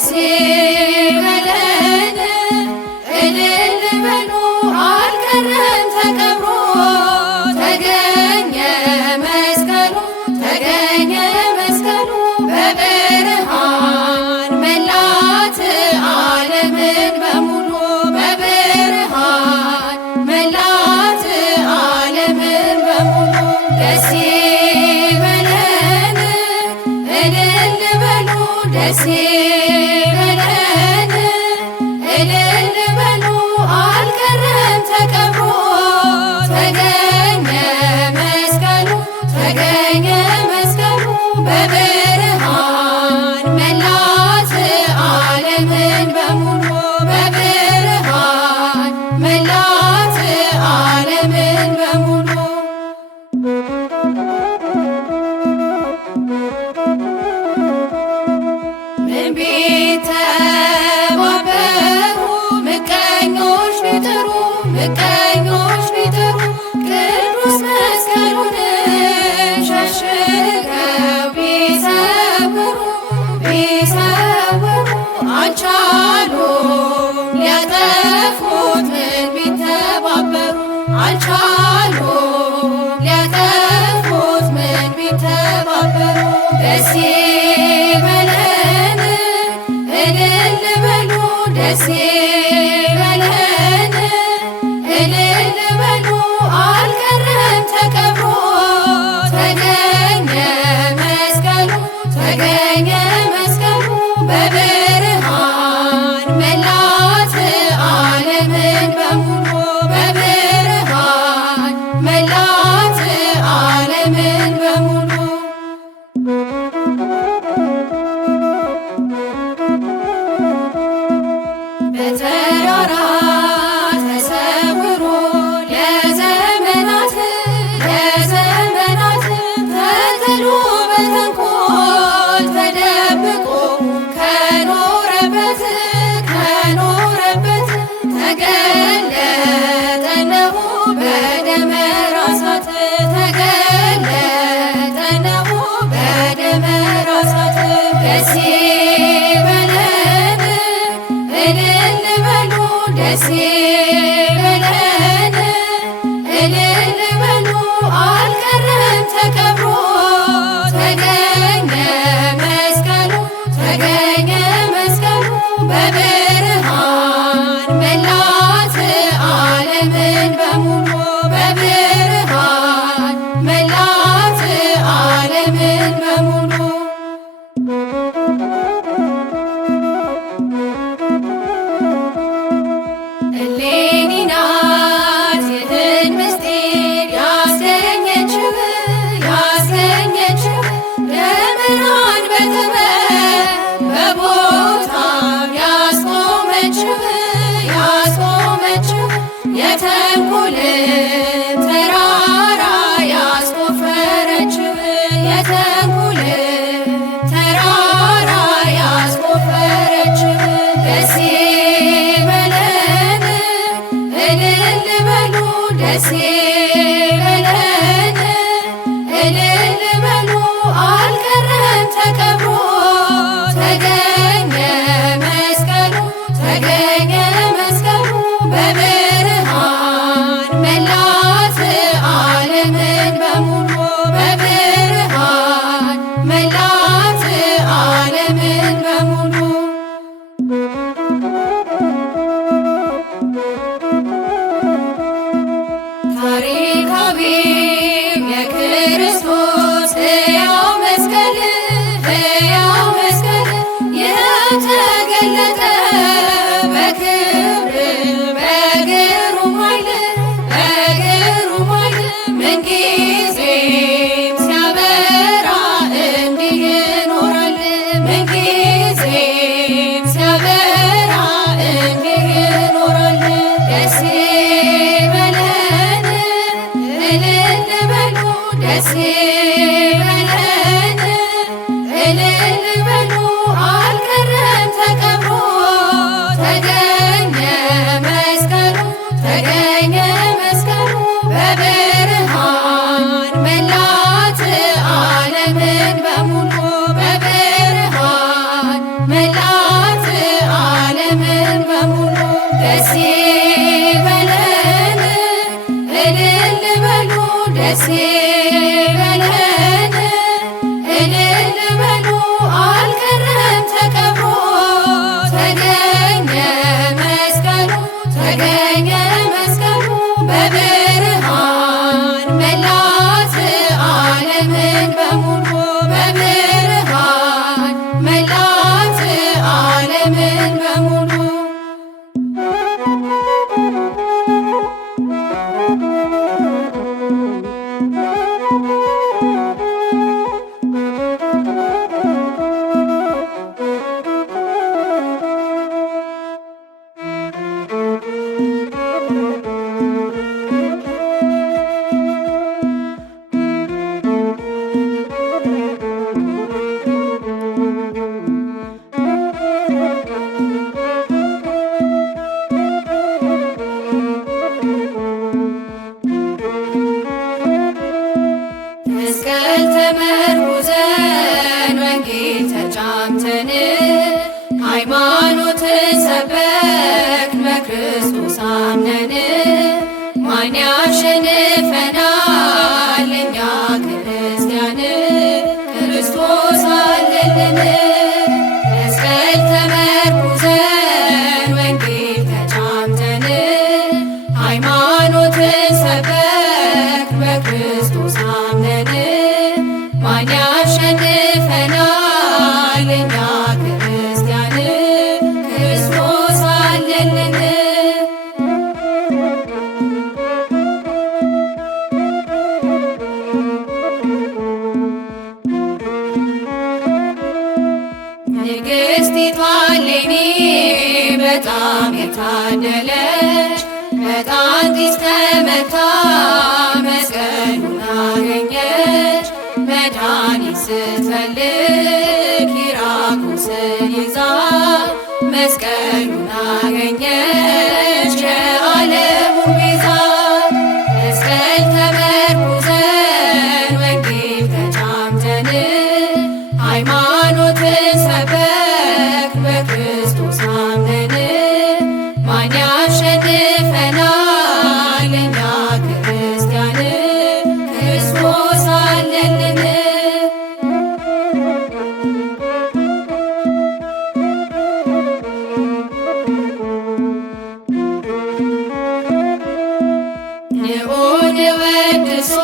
ደስ ይበለን እልል በሉ አልቀረም ተቀብሮ ተገኘ መስቀሉ ተገኘ መስቀሉ በብርሃን መላት ዓለምን በሙሉ በብርሃን መላት ዓለምን በሙሉ ደስ ይበለን እልል በሉ ደስ ይበለን እልል በሉ አልቀረም ተቀብሮ ተገኘ መስቀሉ ተገኘ መስቀሉ በብርሃን መላት ዓለምን በሙሉ በብርሃን መላት ዓለምን በሙሉ ምን ቢተባበሩ ምቀኞች ቢጥሩ ምቀኞች ቢጥሩ ቅዱስ መስቀሉን ሸሽገው ቢሰውሩ ቢሰውሩ አልቻሉም ሊያጠፉት ምን ቢተባበሩ አልቻሉም ሊያጠፉት ምን ቢተባበሩ ደስ ይበለን እልል በሉ ደስ ይበለን እልል በሉ አልቀረም ተቀብሮ ተገኘ መስቀሉ ተገኘ መስቀሉ በብርሃን መላት ዓለምን በሙሉ በብርሃን መላት ዓለምን በሙሉ በተራራ ተሰውሮ ለዘመናት ለዘመናት ተጥሎ በተንኮል ተደብቆ ከኖረበት ከኖረበት ተገለጠ እነሆ በደመራ እሳት ተገለጠ እነሆ በደመራ እሳት ደስ ይበለን እልል በሉ ደስ ይበለን እልል በሉ አልቀረም ተቀብሮ ተገኘ መስቀሉ ተገኘ መስቀሉ በብርሃን መላት ዓለምን በሙሉ በብርሃን መላት ዓለምን በሙሉ እሌኒ ናት ይህን ምስጢር ያስገኘችው ያስገኘችው ደመራን በጥበብ በቦታው ያስቆመችው ያስቆመችው የተንኮልን ተራራ ያስቆፈረችው የተንኮልን ተራራ ያስቆፈረችው ደስ ይበለን እልል በሉ ደስ ይበለን እልል በሉ አልቀረም ተቀብሮ ተገኘ መስቀሉ ተገኘ መስቀሉ በብርሃን መላት ደስ ይበለን እልል በሉ ደስ ይበለን እልል በሉ አልቀረም ተቀብሮ ተገኘ መስቀሉ ተገኘ መስቀሉ በብርሃን መላት ዓለምን በሙሉ በብርሃን መላት ዓለምን በሙሉ መስቀል ተመርኩዘን ወንጌል ተጫምተን ሃይማኖትን ሰበክን በክርስቶስ አምነን ማን ያሸንፈናል እኛ ክርስቲያን ክርስቶስ አለልን። መስቀል ተመርኩዘን ወንጌል ተጫምተን ሃይማኖትን ሰበክን በክርስቶስ አምነን ማን ያሸንፈናል እኛ ክርስቲያን ክርስቶስ አለልን። ንግሥቲቷ እሌኒ በጣም የታደለች በጣንጢስ ተመታ መስቀሉን አገኘች። መድኃኒት ስትፈልግ ኪራኮስን ይዛ መስቀሉን አገኘች የዓለሙ ቤዛ። መስቀል ተመርኩዘን ወንጌል ተጫምተን ሃይማኖትን ሰበክን በክርስቶስ አምነን ማን ያሸንፈናል እኛ ክርስቲያን ክርስቶስ አለልን። ንዑን ወድሶ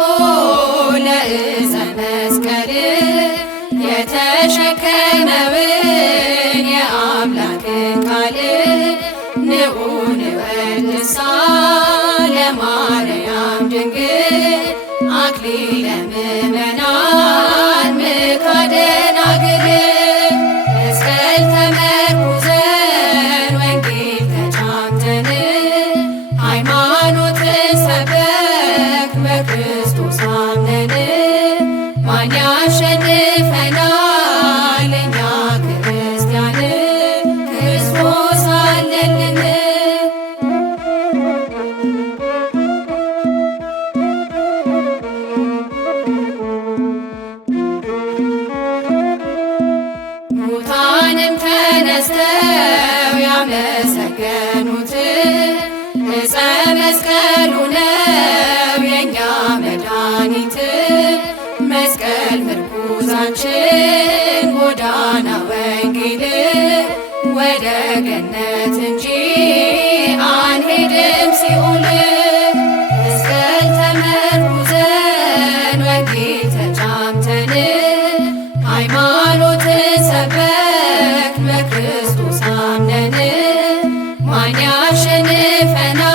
ለእፀ መስቀል የተሸከመውን የአምላክን ቃል ንዑን ወድሳ ለማርያም ድንግል አክሊለ ምእመናን ምካደ ደናግል። መስቀል ተመርኩዘን ወንጌል ተጫምተን ሃይማኖትን ሰበክን በክርስቶስ አምነን ማን ያሸንፈናል እኛ ክርስቲያን ክርስቶስ አለልን። ሙታንም ተነስተው ያመሰገኑት ዕፀ መስቀሉ ነው የእኛ መድኃኒት። መስቀል ምርኩዛችን ጎዳና ወንጌል ወደ ገነት እንጂ አንሄድም ሲኦል። መስቀል ተመርኩዘን ወንጌል ተጫምተን ሃይማኖትን ሰበክን በክርስቶስ አምነን ማን ያሸንፈናል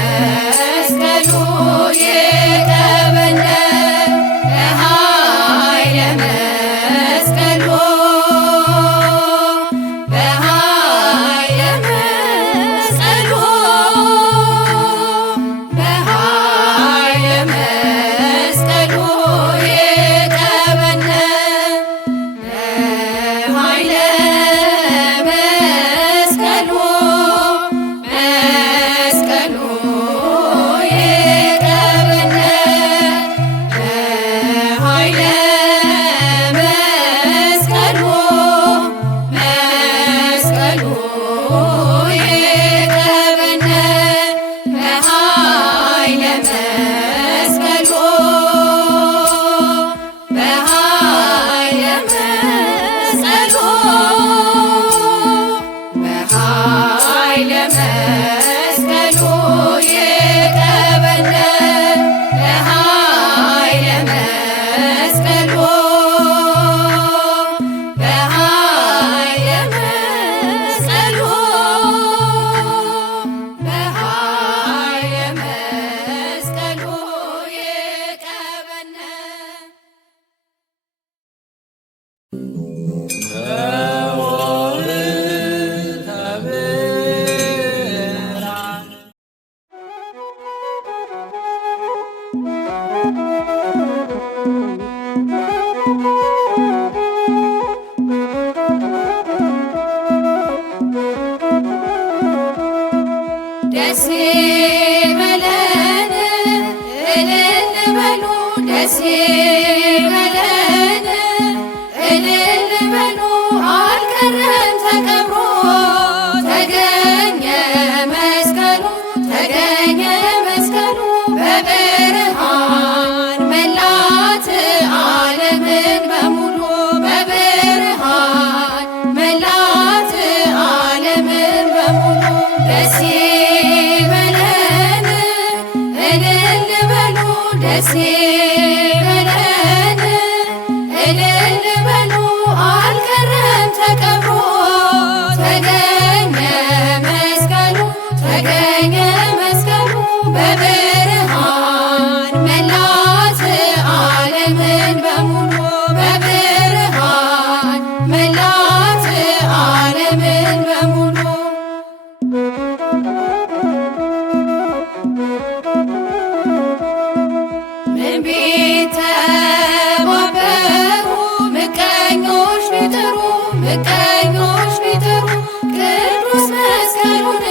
መስቀሉ ይቀበነ በኃይለ መስቀሉ በኃይለ መስቀሉ በኃይለ መስቀሉ ይቀበነ በኃይለ መስቀሉ መስቀሉ ይቀበነ በኃይለ መስቀሉ መስቀሉ ይቀበነ በኃይለ መስቀሉ በኃይለ መስቀሉ በኃይለ መስቀሉ ይቀበነ በኃይለ መስቀሉ በኃይለ መስቀሉ በኃይለ መስቀሉ ይቀበነ ደስ ይበለን እልል በሉ ደስ ይበለን እልል በሉ አልቀረም ተቀብሮ ተገኘ መስቀሉ ተገኘ መስቀሉ በብርሃን መላት ዓለምን በሙሉ በብርሃን መላት ዓለምን በሙሉ ደስ ይበለን እልል በሉ ደስ ይበለን እልል በሉ አልቀረም ተቀብሮ ተገኘ መስቀሉ ተገኘ መስቀሉ በብርሃን መላት ዓለምን በሙሉ በብርሃን መላት ዓለምን በሙሉ ምን ቢተባበሩ ምቀኞች ቢጥሩ ምቀኞች ቢጥሩ ቅዱስ መስቀሉን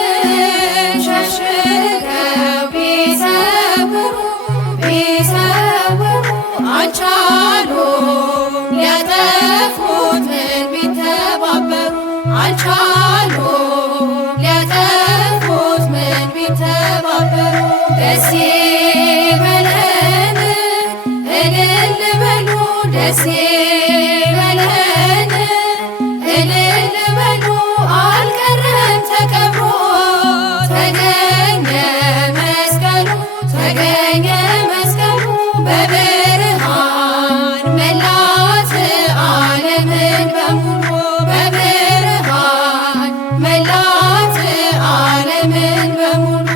ሸሽገው ቢሰውሩ ቢሰውሩ አልቻሉም ሊያጠፉት ምን ቢተባበሩ አልቻሉም ሊያጠፉት ምን ቢተባበሩ ደስ ይበለን እልል በሉ ደስ ይበለን እልል በሉ አልቀረም ተቀብሮ ተገኘ መስቀሉ ተገኘ መስቀሉ በብርሃን መላት ዓለምን በሙሉ በብርሃን መላት ዓለምን በሙሉ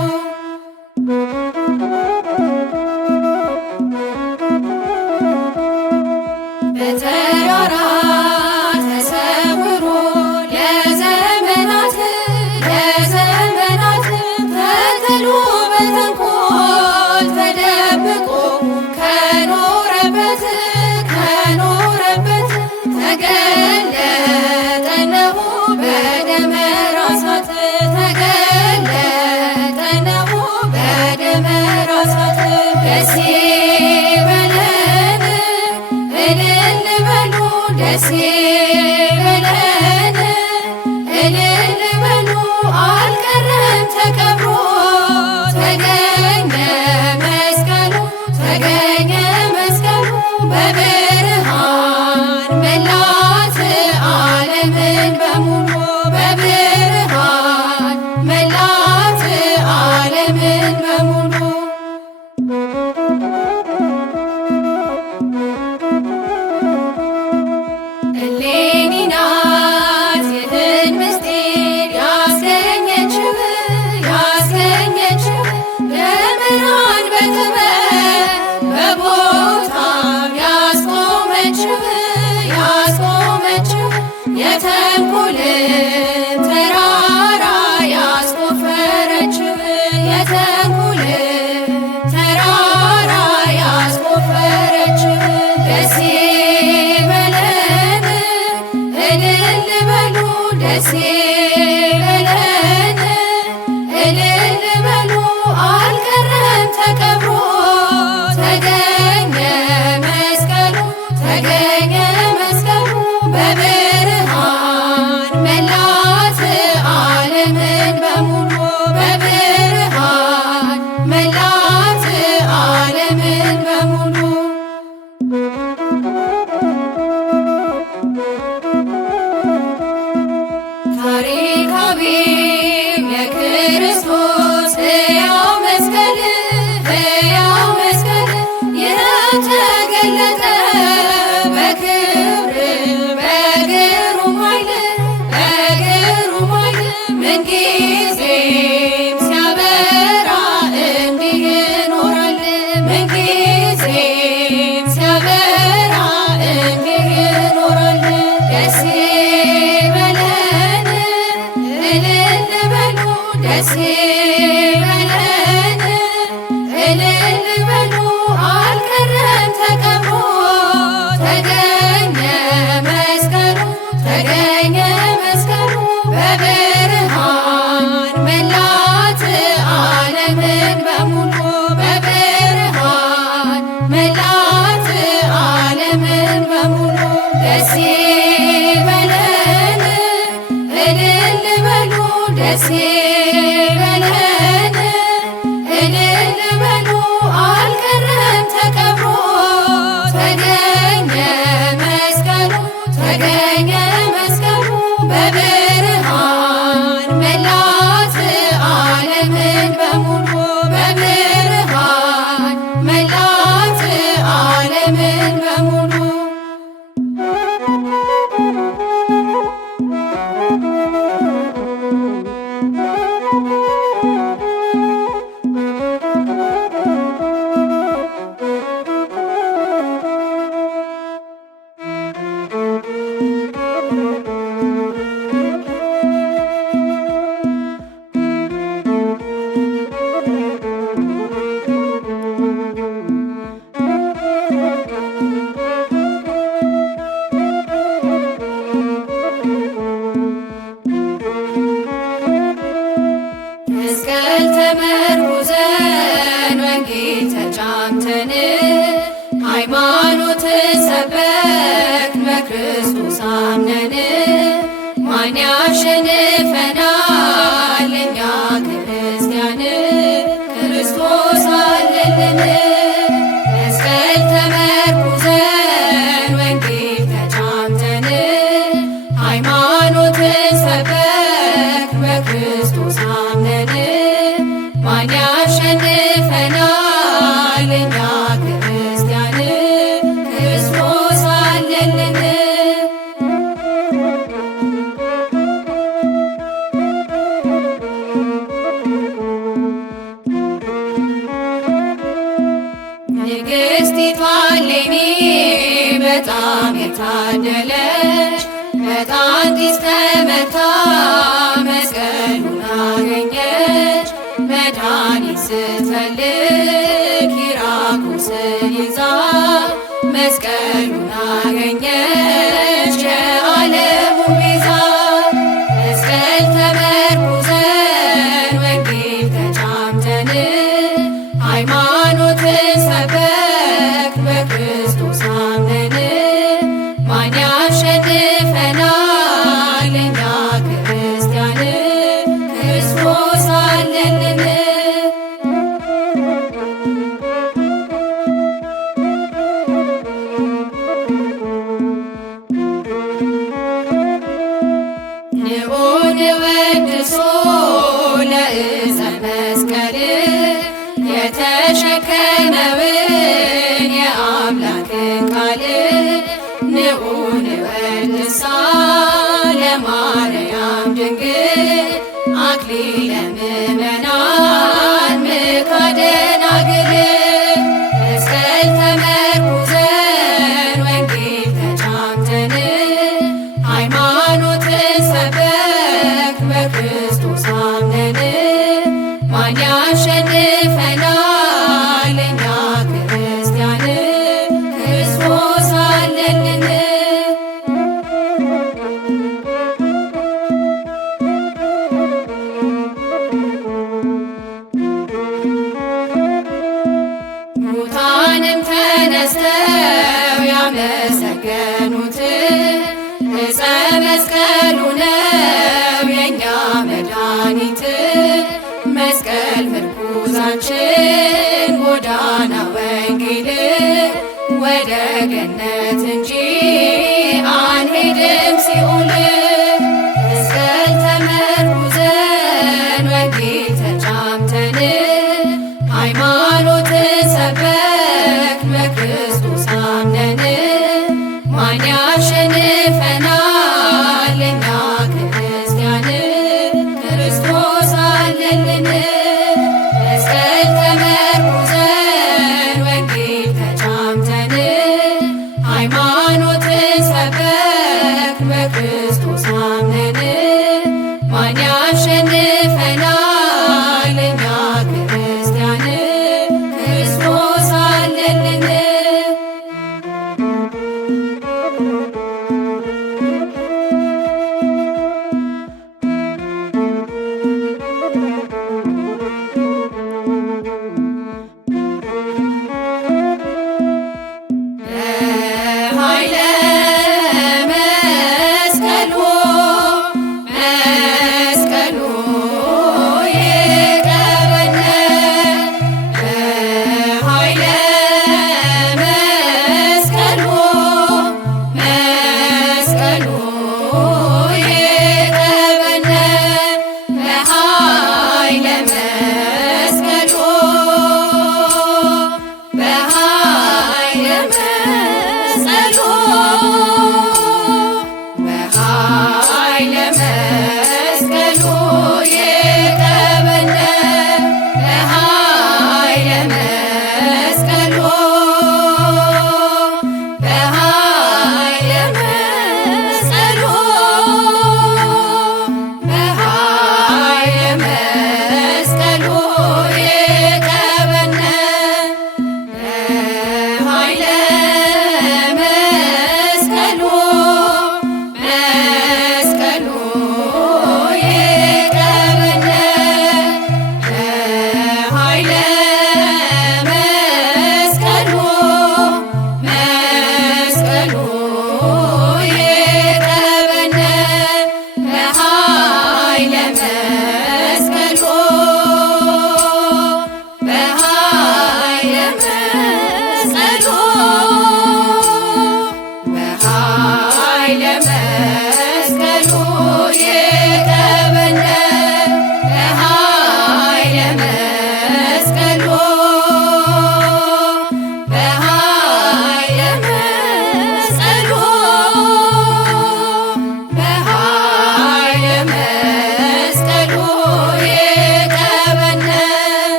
በተራራ ተሰውሮ ለዘመናት ለዘመናት ተጥሎ በተንኮል ተደብቆ ከኖረበት ከኖረበት ተገለጠ እነሆ በደመራ እሳት ተገለጠ እነሆ በደመራ እሳት ደስ ይበለን እልል በሉ ደስ ይበለን እልል በሉ አልቀረም ተቀብሮ ተገኘ መስቀሉ ተገኘ መስቀሉ በብርሃን መላት ዓለምን በሙሉ በብርሃን መላት ዓለምን በሙሉ መምህራን በጥበብ በቦታው ያስቆመችው የተንኮልን ተራራ ያስቆፈረችው የተንኮልን ተራራ ያስቆፈረችው ደስ ይበለን እልል በሉ ደስ ይበለን እልል በሉ አልቀረም ተቀብሮ ተገኘ መስቀሉ ተገኘ መስቀሉ በብርሃን መላት ዓለምን በሙሉ በብርሃን መላት ዓለምን በሙሉ ታሪካዊ የክርስቶስ ሕያው መስቀል ይኸው ተገለጠ በክብር በግሩም ኃይል ምንጊዜም ሲያበራ እንዲህ ይኖራል ምንጊዜም ሲያበራ እንዲህ ይኖራል ደስ ይበለን እልል በሉ ደስ ይበለን እልል በሉ አልቀረም ተቀብሮ ተገኘ መስቀሉ ተገኘ መስቀሉ በብርሃን መላት ዓለምን በሙሉ በብርሃን መላት ዓለምን በሙሉ ደስ ይበለን እልል በሉ ደስ ይበለን እልል በሉ አልቀረም ተቀብሮ ተገኘ መስቀሉ ተገኘ መስቀሉ በብርሃን መላት ዓለምን በሙሉ በብርሃን መላት ዓለምን በሙሉ መስቀል ተመርኩዘን ወንጌል ተጫምተን ሃይማኖት ሰበክ በክርስቶስ አምነን ማን ያሸንፈናል እኛ ክርስቲያን ክርስቶስ አለልን መስቀል ተመርኩዘን ወንጌል ተጫምተን ሃይማኖት ሰበክ በክርስቶስ አምነን ማን ያሸንፈናል እኛ ክርስቲያን ክርስቶስ አለልን ንግሥቲቷ እሌኒ በጣም የታደለች በጣንጢስ ተመታ መስቀሉን አገኘች መድኃኒት ስትፈልግ ኪራኮስን ይዛ መስቀሉን አገኘች የዓለሙ ቤዛ መስቀል ተመርኩዘን ወንጌል ተጫምተን ሃይማኖትን ሰበክ በክርስቶስ አምነን ማን ያሸንፈናል እኛ ክርስቲያን ክርስቶስ አለልን ንዑድ ወድሶ ለዕፀ መስቀል የተሸከመውን የአምላክን ቃል ንዑድ ወድሳ ለማርያም ድንግል አክሊለ ምእመናን ምካደና አሸንፈናል እኛ ክርስቲያን ክርስቶስ አለልን። ሙታንም ተነስተው ያመሰገኑት ዕፀ መስቀሉ ነው የእኛ መድኃኒት። መስቀል ምርኩዛችን ጎዳና ወንጌል ወደ ገነት እንጂ አንሄድም ሲኦል። መስቀል ተመርኩዘን ወንጌል ተጫምተን ሃይማኖትን ሰበክን በክርስቶስ